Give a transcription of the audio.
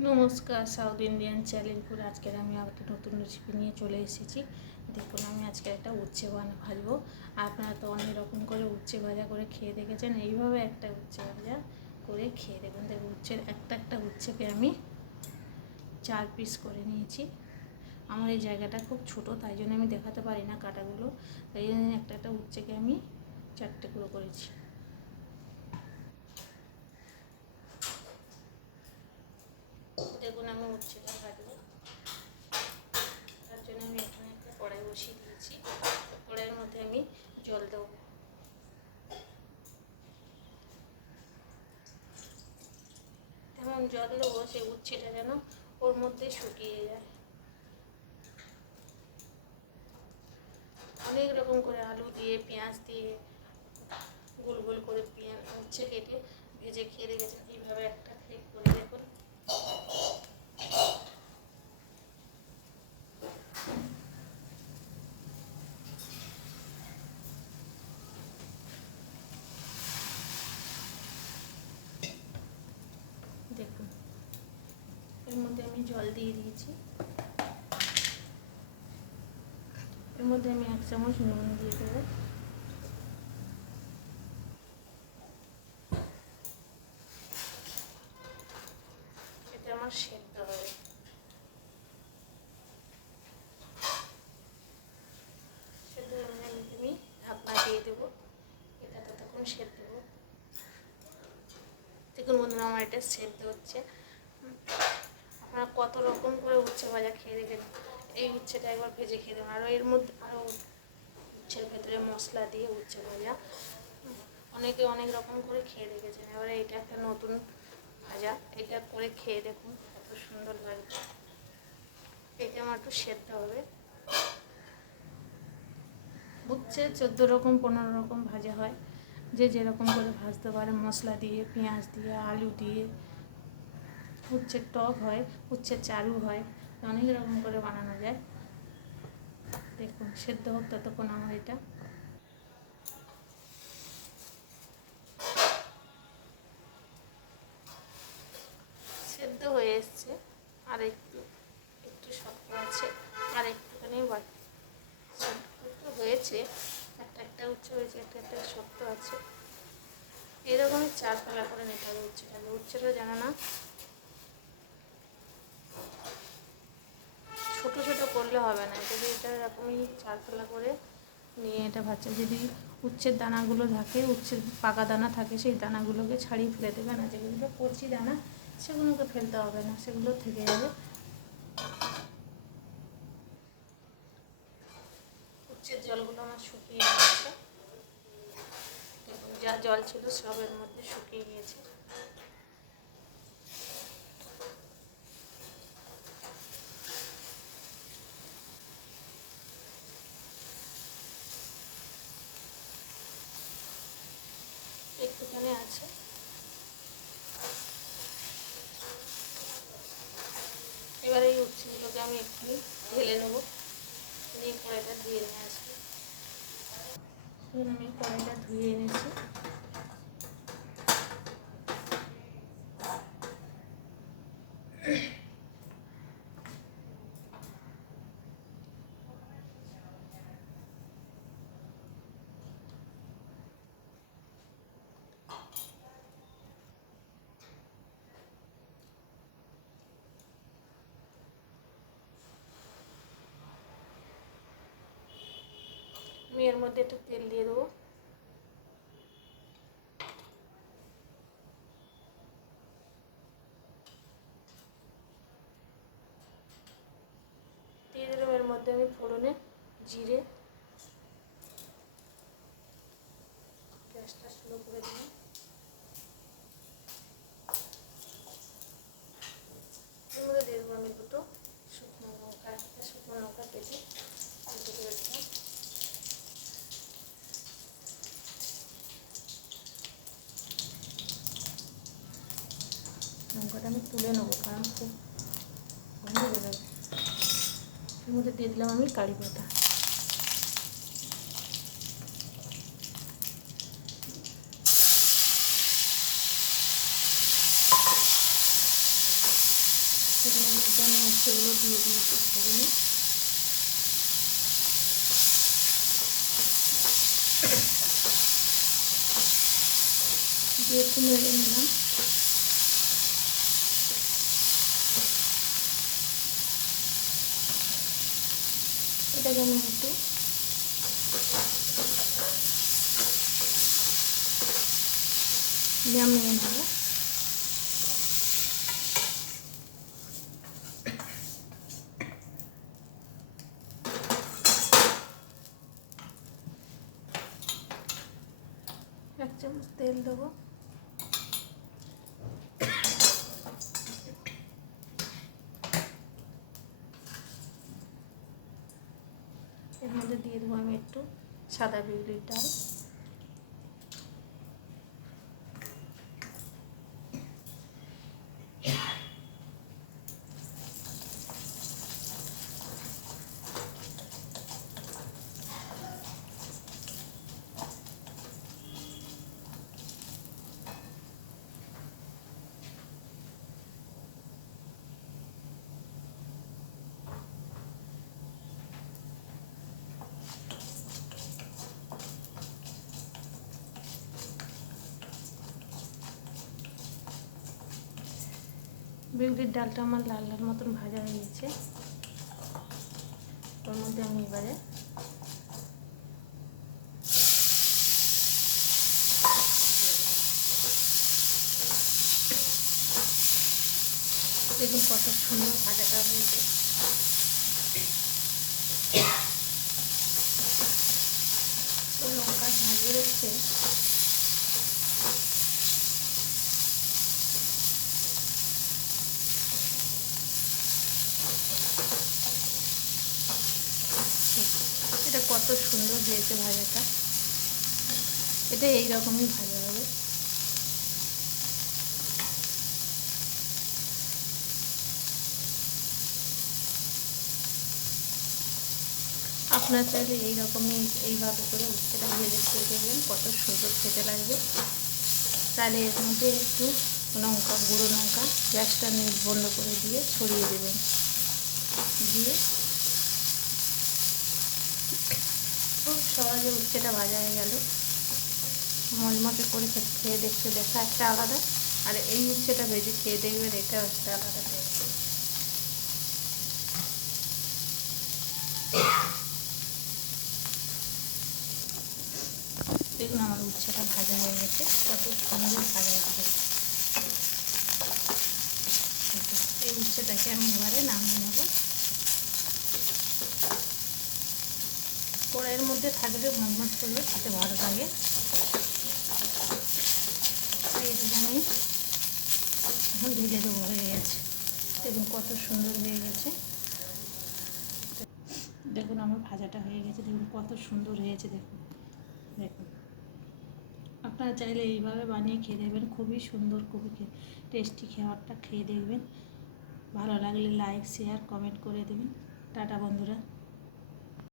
নমস্কার, south Indian চ্যানেলপুর। আজকের আমি একটা নতুন রেসিপি নিয়ে চলে এসেছি। দেখুন, আমি আজকে একটা উচ্ছে ভাজবো। আপনারা তো অনেক রকম করে উচ্ছে ভাজা করে খেয়ে দেখেছেন, এইভাবে একটা উচ্ছে ভাজা করে খেয়ে দেখুন। দেখুন, একটা উচ্ছেকে আমি 4 পিস করে নিয়েছি। আমার এই জায়গাটা খুব ছোট, তাই জন্য আমি দেখাতে পারি না কাটাগুলো, তাই জন্য একটা উচ্ছেকে আমি 4টে গুঁড়ো করেছি। দেখুন, আমি উচ্ছেটা ভাজবো, তার জন্য আমি এখানে একটা কড়াই বসিয়ে দিয়েছি। কড়াইয়ের মধ্যে আমি জল দেবো। এমন জল দেবো সেই উচ্ছেটা যেন ওর মধ্যে শুকিয়ে যায়। অনেক রকম করে আলু দিয়ে, পেঁয়াজ দিয়ে, গোল গোল করে উচ্ছে কেটে ভেজে খেয়ে রেখেছেন। এইভাবে একটা খেয়ে করে দেখুন। দেখুন, এর মধ্যে আমি জল দিয়ে দিয়েছি। এর মধ্যে আমি 1 চামচ নুন দিয়ে দেবো। এটা আমার সেদ্ধ হবে। সেদ্ধ হয়ে আমি ঢাকনা দিয়ে দেবো। এটা ততক্ষণ সেদ্ধ হোক। দেখুন বন্ধুরা, আমার এটা সেদ্ধ হচ্ছে। আপনারা কত রকম করে উচ্ছে ভাজা খেয়ে দেখেন, এই উচ্ছেটা একবার ভেজে খেয়ে দেবেন। আরও এর মধ্যে উচ্ছের ভেতরে মশলা দিয়ে উচ্ছে ভাজা অনেকে অনেক রকম করে খেয়ে দেখেছেন। এবারে এটা একটা নতুন ভাজা, এটা করে খেয়ে দেখুন, কত সুন্দর লাগবে। এটা আমার একটু সেদ্ধ হবে। উচ্ছে 14 রকম 15 রকম ভাজা হয়, যে যেরকম করে ভাজতে পারে, মশলা দিয়ে, পেঁয়াজ দিয়ে, আলু দিয়ে। উচ্ছের টক হয়, উচ্ছের চারু হয়, অনেক রকম করে বানানো যায়। দেখুন, সেদ্ধ হোক ততক্ষণ আমার এটা। সেদ্ধ হয়ে এসছে, আর একটু একটু শক্ত আছে, আর একটুখানি বাকি। সেদ্ধ হয়েছে, একটা উচ্ছে হয়েছে, একটা শক্ত আছে। এরকমই 4 ফালা করে নিতে হবে উচ্ছেটা। উচ্ছেটা জানো না, ছোটো ছোটো করলে হবে না, যদি এটা এরকমই 4 ফালা করে নিয়ে এটা ভাজছে। যদি উচ্ছের দানাগুলো থাকে, উচ্ছের পাকা দানা থাকে, সেই দানাগুলোকে ছাড়িয়ে ফেলে দেবে না। যেগুলো কচি দানা, সেগুলোকে ফেলতে হবে না, সেগুলো থেকে যাবে। উচ্ছের জলগুলো আমার শুকিয়ে গেছে। যা জল ছিল সবের মধ্যে শুকিয়ে গিয়েছে। একটুখানি আছে। এবার এই উচ্ছেগুলোকে আমি এক্ষুনি ঢেলে নেবো, নিয়ে কড়াইটা ধুয়ে নিয়ে আসবো। আমি কড়াইটা ধুয়ে এনেছি। আমি এর মধ্যে একটু তেল দিয়ে দেবো। দিয়ে দিলাম এর মধ্যে আমি ফোড়নে জিরে। গ্যাসটা স্লো করে দিলাম। এর মধ্যে দিয়ে দেবো আমি 2টো শুকনো লঙ্কা, একটা শুকনো লঙ্কা কেটে দিয়ে দিলাম। লঙ্কাটা আমি তুলে নেবো, কারণ খুব গন্ধ বেরোবে। এর মধ্যে দিয়ে দিলাম আমি কারি পাতা। সেখানে আমি উচ্ছেগুলো দিয়ে দিয়েছি সেখানে দিয়ে একটু নেড়ে নিলাম। এটাকে আমি একটু নামিয়ে নেব। এক চামচ তেল দেবো। এর মধ্যে দিয়ে দেবো আমি একটু সাদা বিউলির ডাল। বিউলির ডালটা আমার লাল লাল মতন ভাজা হয়ে গেছে। ওর মধ্যে আমি এবারে দেখুন কত সুন্দর ভাজাটা হয়েছে। লঙ্কা ঝাল বেরোচ্ছে। এটা কত সুন্দর হয়েছে ভাজাটা। এটা এইরকমই ভাজা হবে। আপনার চাইলে এইভাবে করে উচ্ছেটা ভেজে খেয়ে দেখবেন কত সুন্দর খেতে লাগবে। তাহলে এর মধ্যে একটু গুঁড়ো লঙ্কা গ্যাসটা বন্ধ করে দিয়ে ছড়িয়ে দেবেন। দিয়ে খুব সহজে উচ্ছেটা ভাজা হয়ে গেল। মচমচে করে খেয়ে দেখতে দেখা একটা আলাদা, আর এই উচ্ছেটা ভেজে খেয়ে দেখবেন এটা একটা আলাদা টেস্ট। দেখুন আমার উচ্ছেটা ভাজা হয়ে গেছে, কত সুন্দর ভাজা হয়েছে। এই উচ্ছেটাকে আমি এবারে নামিয়ে নেব। কড়াইয়ের মধ্যে থাকলে মচমচ করলে খেতে ভালো লাগে। এটাকে আমি এখন ঢেলে দেবো। হয়ে গেছে, দেখুন কত সুন্দর হয়ে গেছে। দেখুন আমার ভাজাটা হয়ে গেছে, দেখুন কত সুন্দর হয়েছে। দেখুন দেখুন আপনারা চাইলে এইভাবে বানিয়ে খেয়ে দেখবেন, খুবই সুন্দর, খুবই টেস্টি খাবারটা খেয়ে দেখবেন। ভালো লাগলে লাইক শেয়ার কমেন্ট করে দেবেন। টাটা বন্ধুরা।